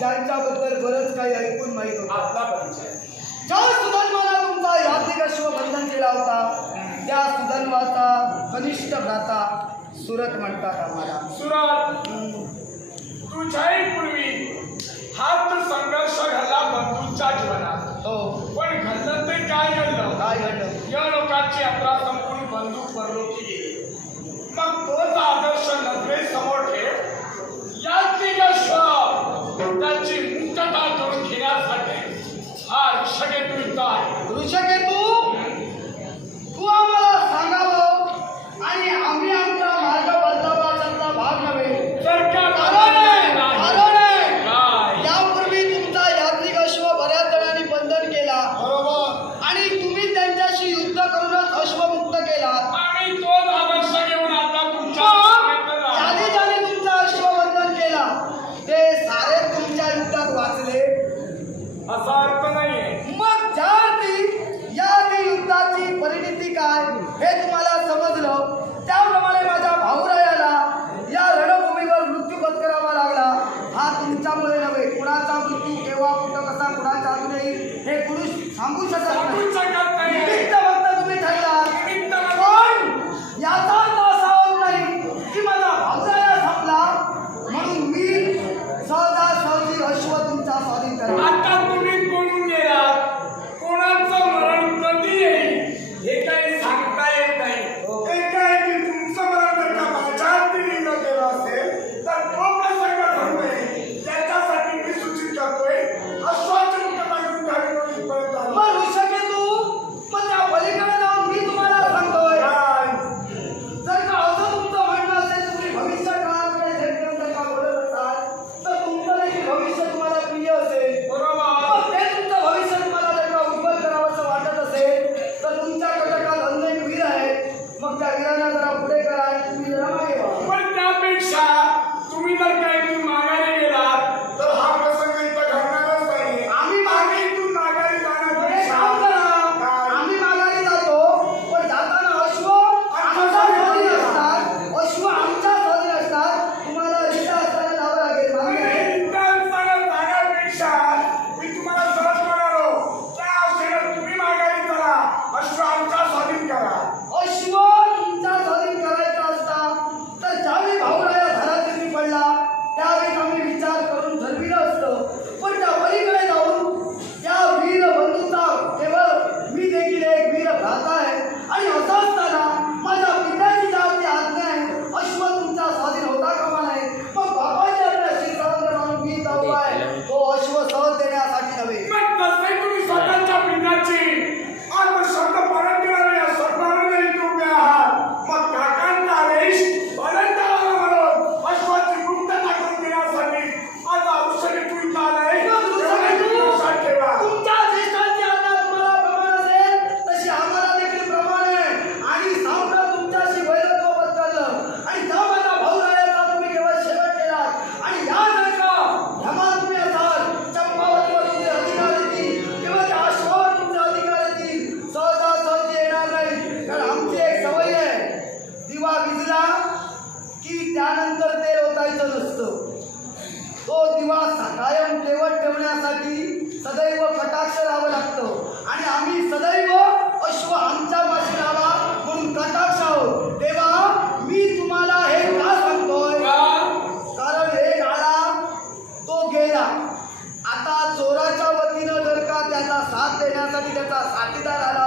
ज्यांच्याबद्दल बरंच काही ऐकून माहीत होतं. आपला परिचय ज्या सुधन्वाला तुमचा यात्रिक अश्वबंधन केला होता त्या सुधन्वाचा कनिष्ठ भ्राता सुरत म्हणतात आम्हाला. सुरत तुझ्याही पूर्वी हा तर संघर्ष घडला बंधूंच्या जीवनात. हो. पण घडलं ते काय घडलं? काय घडलं? या लोकांची यात्रा संपूर्ण बंधू परलो Duruşa कायम केवळ ठेवण्यासाठी सदैव कटाक्ष राहावं लागतं. आणि आम्ही सदैव अश्व आमच्या पाशी लावा म्हणून कटाक्ष आहोत. तेव्हा मी तुम्हाला हे का सांगतोय? कारण हे आला तो गेला. आता चोराच्या वतीनं जर का त्याचा साथ देण्यासाठी त्याचा साथीदार आला